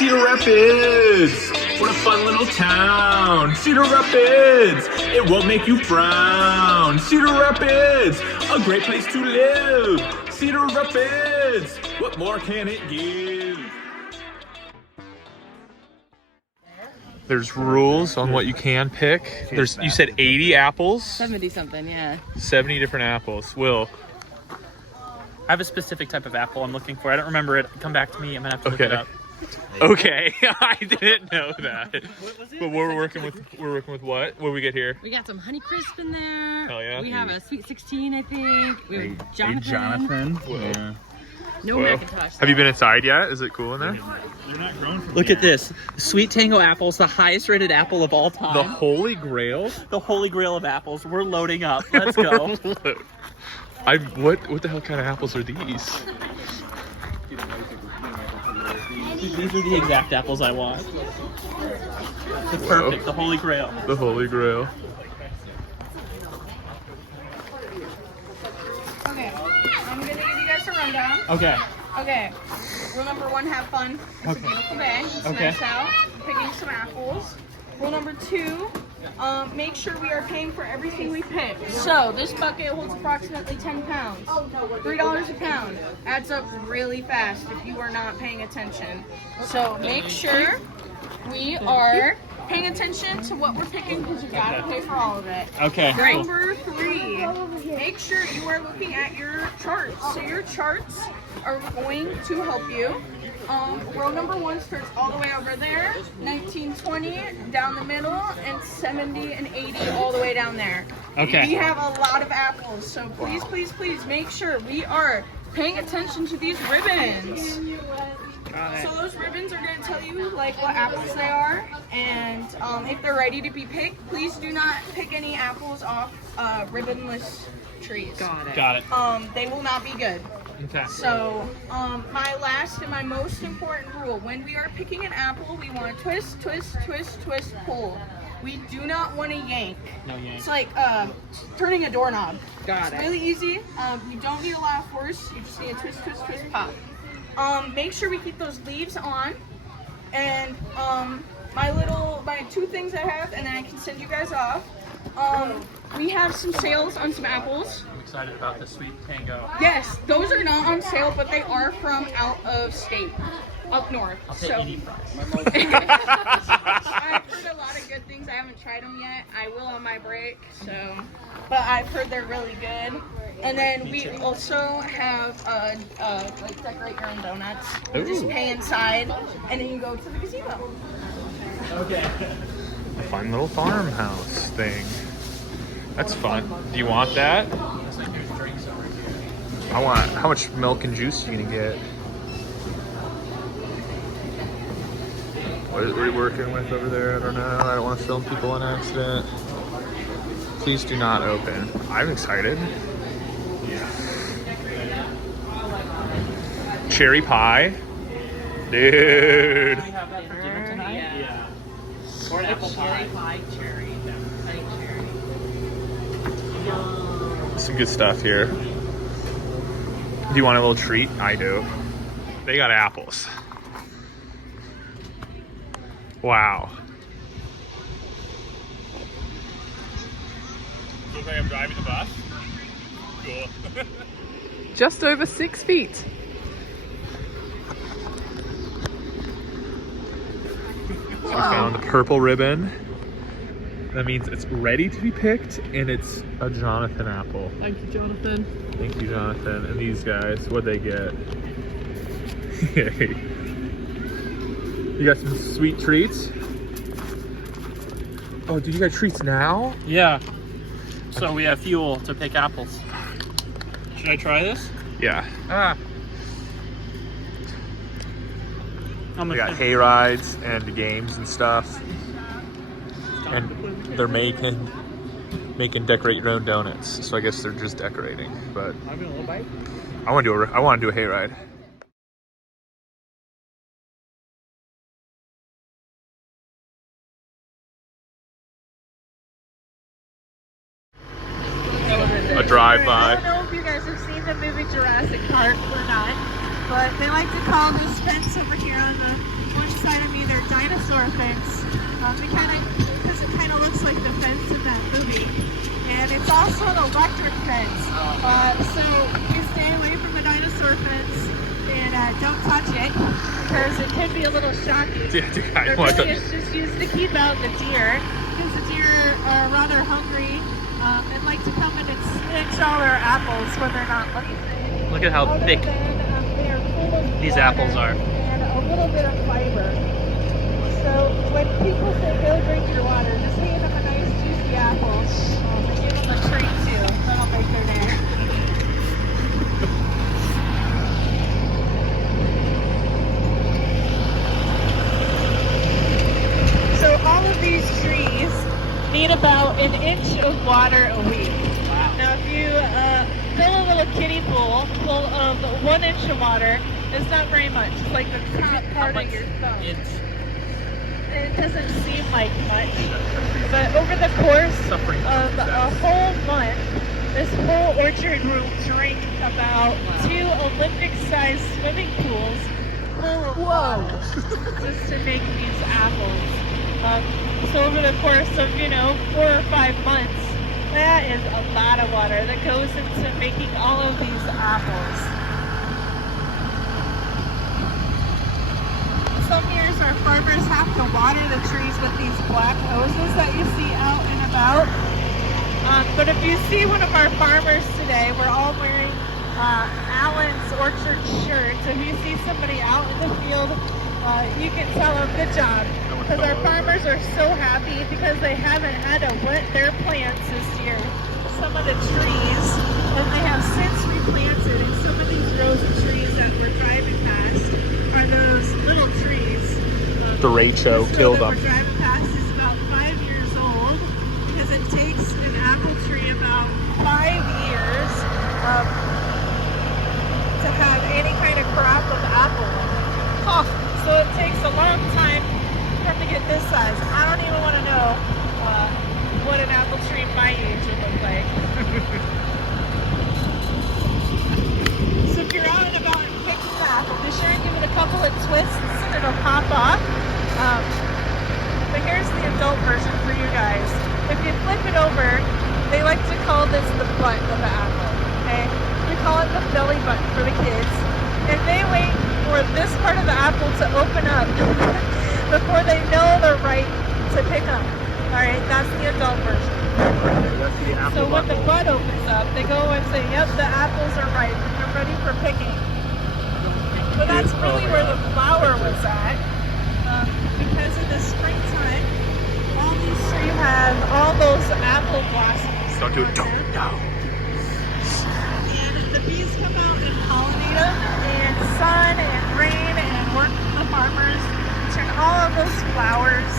Cedar Rapids! What a fun little town! Cedar Rapids! It won't make you frown! Cedar Rapids! A great place to live! Cedar Rapids! What more can it give? There's rules on what you can pick. There's, you said 80 apples? 70 something, yeah. 70 different apples. Will. I have a specific type of apple I'm looking for. I don't remember it. Come back to me. I'm gonna have to look it up. Okay, I didn't know that. But we're working with what? What do we get here? We got some Honey Crisp in there. Hell yeah. We have a Sweet 16, I think. We have Jonathan. Jonathan. Yeah. No Macintosh. Have you been inside yet? Is it cool in there? They're not grown from Look at this. Sweet Tango apples, the highest rated apple of all time. The Holy Grail? The holy grail of apples. We're loading up. Let's go. What the hell kind of apples are these? These are the exact apples I want. It's perfect. The holy grail. The Holy Grail. Okay, I'm gonna give you guys a rundown. Okay. Okay, rule number 1, have fun. It's a beautiful day. It's nice out. Picking some apples. Rule number 2, make sure we are paying for everything we pick. So this bucket holds approximately 10 pounds. $3 a pound adds up really fast if you are not paying attention. So make sure we are paying attention to what we're picking because you gotta pay for all of it. Okay. Great. Number 3, make sure you are looking at your charts. So your charts are going to help you. Row number 1 starts all the way over there, 19, 20 down the middle, and 70 and 80 all the way down there. Okay. We have a lot of apples, so please, please, please make sure we are paying attention to these ribbons. So those ribbons are going to tell you like what apples they are, and if they're ready to be picked, please do not pick any apples off ribbonless trees. Got it. They will not be good. Okay. So, my last and my most important rule, when we are picking an apple, we want to twist, twist, twist, twist, pull. We do not want to yank. No yank. It's like turning a doorknob. Got It's really easy. You don't need a lot of force. You just need a twist, twist, twist, pop. Make sure we keep those leaves on. And my 2 things I have, and then I can send you guys off. We have some sales on some apples. I'm excited about the Sweet Tango. Yes, those are not on sale, but they are from out of state, up north. I'll take any price. I've heard a lot of good things. I haven't tried them yet. I will on my break. So, but I've heard they're really good. And then we also have like decorate your own donuts. You just pay inside, and then you go to the gazebo. Okay. A fun little farmhouse thing. That's fun. Do you want that? I want. How much milk and juice are you gonna get? What are you working with over there? I don't know. I don't want to film people on accident. Please do not open. I'm excited. Cherry pie. Dude. Do we have that for dinner tonight? Yeah. Or an apple pie. Cherry. Some good stuff here. Do you want a little treat? I do. They got apples. Wow. Looks like I'm driving the bus. Cool. Just over 6 feet. So we found the purple ribbon. That means it's ready to be picked, and it's a Jonathan apple. Thank you, Jonathan. Thank you, Jonathan. And these guys, what'd they get? You got some sweet treats? Oh, did you got treats now? Yeah. So we have fuel to pick apples. Should I try this? Yeah. I'm They got hay rides and games and stuff. And they're making decorate your own donuts. So I guess they're just decorating. But Having a little bite? I want to do a hay ride. A drive-by. I don't know if you guys have seen the movie Jurassic Park or not, but they like to call this fence over here on the north beside of me, they're dinosaur fence. Because it kind of looks like the fence in that movie. And it's also an electric fence. So you stay away from the dinosaur fence and don't touch it because it could be a little shocking. It really is just used to keep out the deer because the deer are rather hungry and like to come in and snitch all their apples when they're not looking. Look at how thick these apples are. And a little bit of fiber. So when people say go drink your water, just hand them a nice juicy apple and give them a treat too. That'll make their day. So all of these trees need about an inch of water a week. Wow. Now if you fill a little kiddie pool full of 1 inch of water, it's not very much. It's like the top part of your thumb. It doesn't seem like much, but over the course of a whole month, this whole orchard will drink about 2 Olympic-sized swimming pools full of water just to make these apples. So over the course of, 4 or 5 months, that is a lot of water that goes into making all of these apples. Some years our farmers have to water the trees with these black hoses that you see out and about. But if you see one of our farmers today, we're all wearing Allen's Orchard shirts. If you see somebody out in the field, you can tell them good job. Because our farmers are so happy because they haven't had to wet their plants this year. Some of the trees that they have since replanted, and some of these rows of trees that we're driving past are those little trees. Derecho killed them. We're driving past is about 5 years old because it takes an apple tree about 5 years to have any kind of crop of apple. So it takes a long time for them to get this size. I don't even want to know what an apple tree my age would look like. So if you're out and about and picking the apple, be sure to give it a couple of twists and it'll pop off. But here's the adult version for you guys. If you flip it over, they like to call this the butt of the apple, okay? We call it the belly button for the kids. And they wait for this part of the apple to open up before they know they're right to pick them. Alright, that's the adult version. So when the bud opens up, they go and say, yep, the apples are ripe. They're ready for picking. But that's really where the flower was at. Because in the springtime, all these trees have all those apple blossoms. Don't do it. Don't. No. And the bees come out and pollinate them, and sun and rain and work from the farmers turn all of those flowers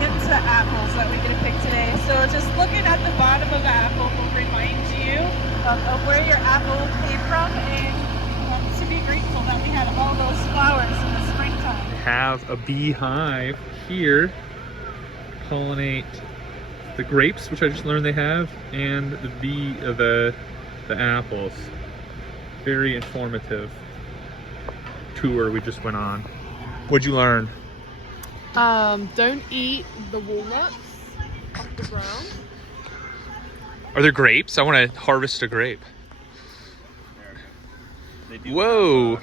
into apples that we get to pick today. So just looking at the bottom of the apple will remind you of where your apple came from and to be grateful that we had all those flowers in the springtime. Have a beehive here pollinate the grapes, which I just learned they have, and the apples. Very informative tour we just went on. What'd you learn? Don't eat the walnuts off the ground. Are there grapes? I want to harvest a grape. They do Whoa!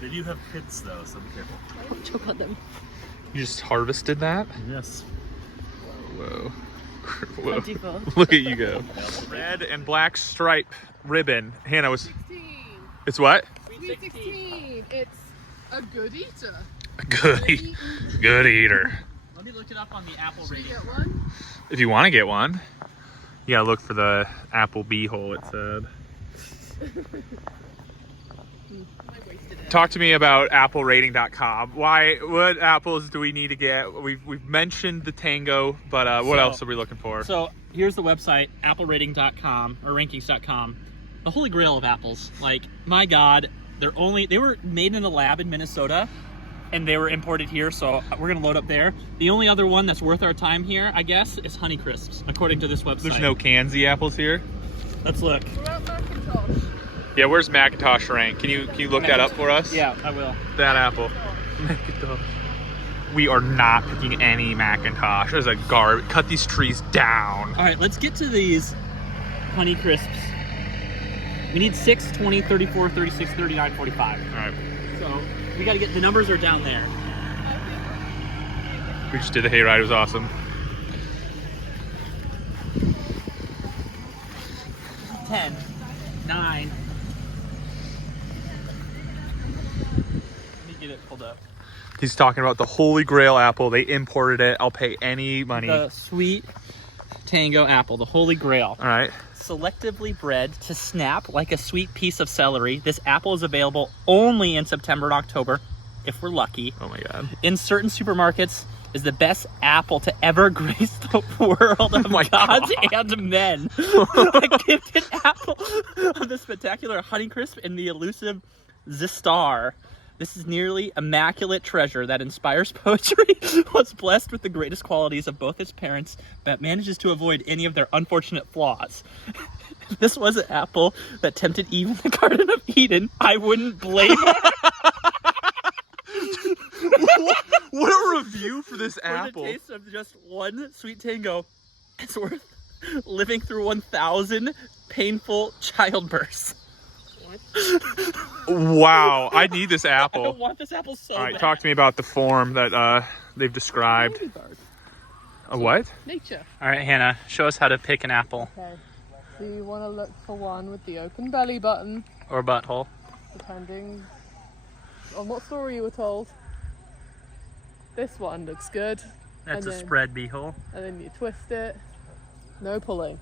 They do have pits though, so be careful. Don't choke on them. You just harvested that? Yes. Whoa. Whoa. Plentiful. Look at you go. Red and black stripe ribbon. Hannah was... 16. It's what? Sweet 16. It's a good eater. Good eater. Let me look it up on the Apple Should we rating. get one? If you want to get one, you gotta look for the apple bee hole, it said. I wasted it. Talk to me about applerating.com. What apples do we need to get? We've mentioned the Tango, but what else are we looking for? So here's the website, applerating.com or rankings.com. The holy grail of apples. Like, my God, they were made in a lab in Minnesota and they were imported here, so we're gonna load up there. The only other one that's worth our time here, I guess, is Honeycrisps, according to this website. There's no Kanzi apples here? Let's look. What about Macintosh? Yeah, where's Macintosh rank? Can you look that up for us? Yeah, I will. That apple. Macintosh. We are not picking any Macintosh. There's a garbage. Cut these trees down. All right, let's get to these Honey Crisps. We need 6, 20, 34, 36, 39, 45. All right. So we got to get, the numbers are down there. We just did the hayride. It was awesome. 10, 9. Let me get it pulled up. He's talking about the Holy Grail apple. They imported it. I'll pay any money. The Sweet Tango apple, the Holy Grail. All right. Selectively bred to snap like a sweet piece of celery. This apple is available only in September and October, if we're lucky. Oh my God. In certain supermarkets, is the best apple to ever grace the world of my gods God. and men. A gifted apple of the spectacular Honeycrisp and the elusive Zistar. This is nearly immaculate treasure that inspires poetry, was blessed with the greatest qualities of both its parents, but manages to avoid any of their unfortunate flaws. This was an apple that tempted Eve in the Garden of Eden. I wouldn't blame her. What a review for this For apple. the taste of just one Sweet Tango, it's worth living through 1,000 painful childbirths. Wow, I need this I apple. don't want this apple so All right, bad. talk to me about the form that they've described. Ladybird. A what? Nature. All right, Hannah, show us how to pick an apple Okay. So you want to look for one with the open belly button, or butthole. depending on what story you were told. This one looks good. That's And a then- spread beehole. And then you twist it. No pulling.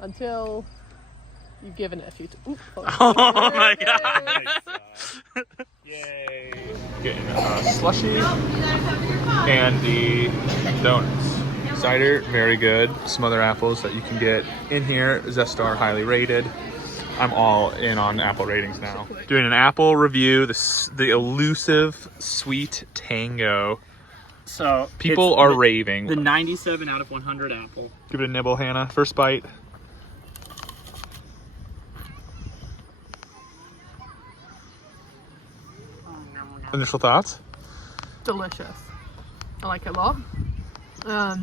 Until you've given it a few... Oh my God. Yay. Getting a slushie and the donuts. Cider, very good. Some other apples that you can get in here. Zestar, highly rated. I'm all in on apple ratings now. Doing an apple review, the elusive Sweet Tango. So People it's are the, raving. The 97 out of 100 apple. Give it a nibble, Hannah. First bite. Initial thoughts? Delicious. I like it a lot. I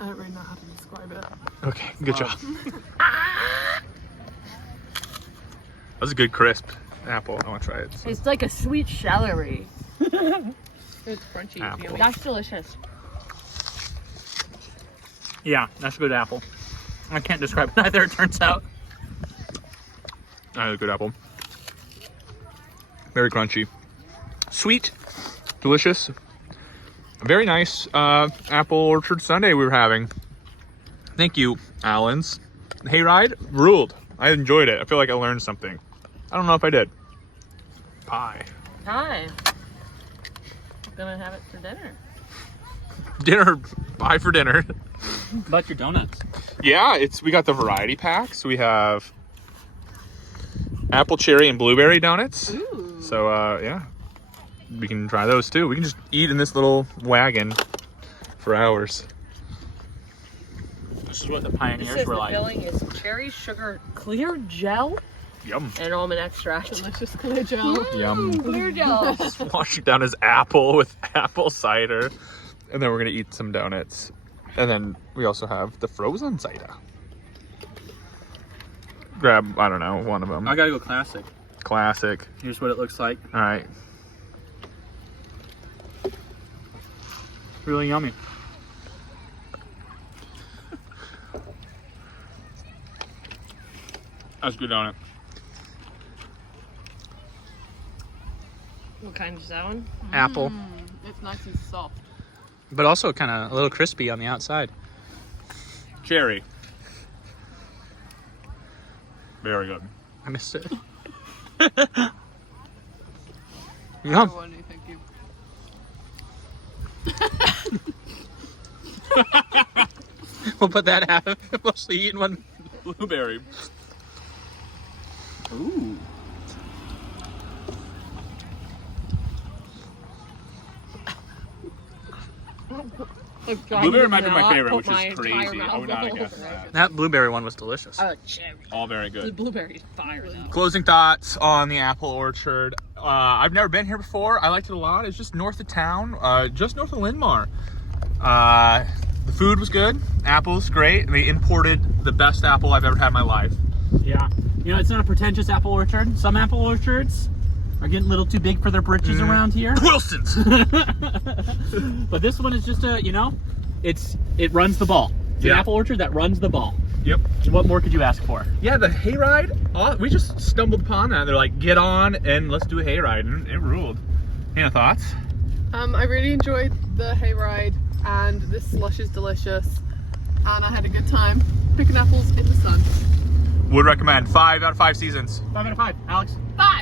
don't really know how to describe it. Okay, good job. That was a good crisp apple. I want to try it. So. It's like a sweet celery. It's crunchy. Apple. Yummy. That's delicious. Yeah, that's a good apple. I can't describe it either, it turns out. That is a good apple. Very crunchy. Sweet. Delicious. Very nice apple orchard sundae we were having. Thank you, Allen's. Hayride ruled. I enjoyed it. I feel like I learned something. I don't know if I did. Pie. Hi. Gonna have it for dinner. Dinner. Pie for dinner. But your donuts. Yeah, we got the variety packs. We have apple, cherry, and blueberry donuts. Ooh. So yeah, we can try those too. We can just eat in this little wagon for hours. This is what the This pioneers is were the like. filling is cherry sugar clear gel Yum. and almond extract. Delicious clear gel. Yum. Clear gel. Washing down his apple with apple cider. And then we're gonna eat some donuts. And then we also have the frozen cider. Grab, I don't know, one of them. I gotta go classic. Classic. Here's what it looks like. All right. Really yummy. That's a good donut. What kind is that one? Apple. It's nice and soft. But also kind of a little crispy on the outside. Cherry. Very good. I missed it. Yum. Yum. What do you think you... We'll put that out. Mostly eating one. Blueberry. Ooh. Blueberry might be my favorite, which is crazy. I would not have guessed that. That blueberry one was delicious. All very The good. blueberry's fire though. Closing thoughts on the apple orchard. I've never been here before. I liked it a lot. It's just north of town, just north of Lindmar. The food was good. Apples, great. They imported the best apple I've ever had in my life. Yeah. You know, it's not a pretentious apple orchard. Some apple orchards are getting a little too big for their britches around here. Wilson's! But this one is just a, you know, it runs the ball. It's an apple orchard that runs the ball. Yep. What more could you ask for? Yeah, the hayride, we just stumbled upon that. They're like, get on and let's do a hayride. And it ruled. Hannah, thoughts? I really enjoyed the hayride, and this slush is delicious, and I had a good time picking apples in the sun. Would recommend. 5 out of 5 seasons. 5 out of 5. Alex? 5.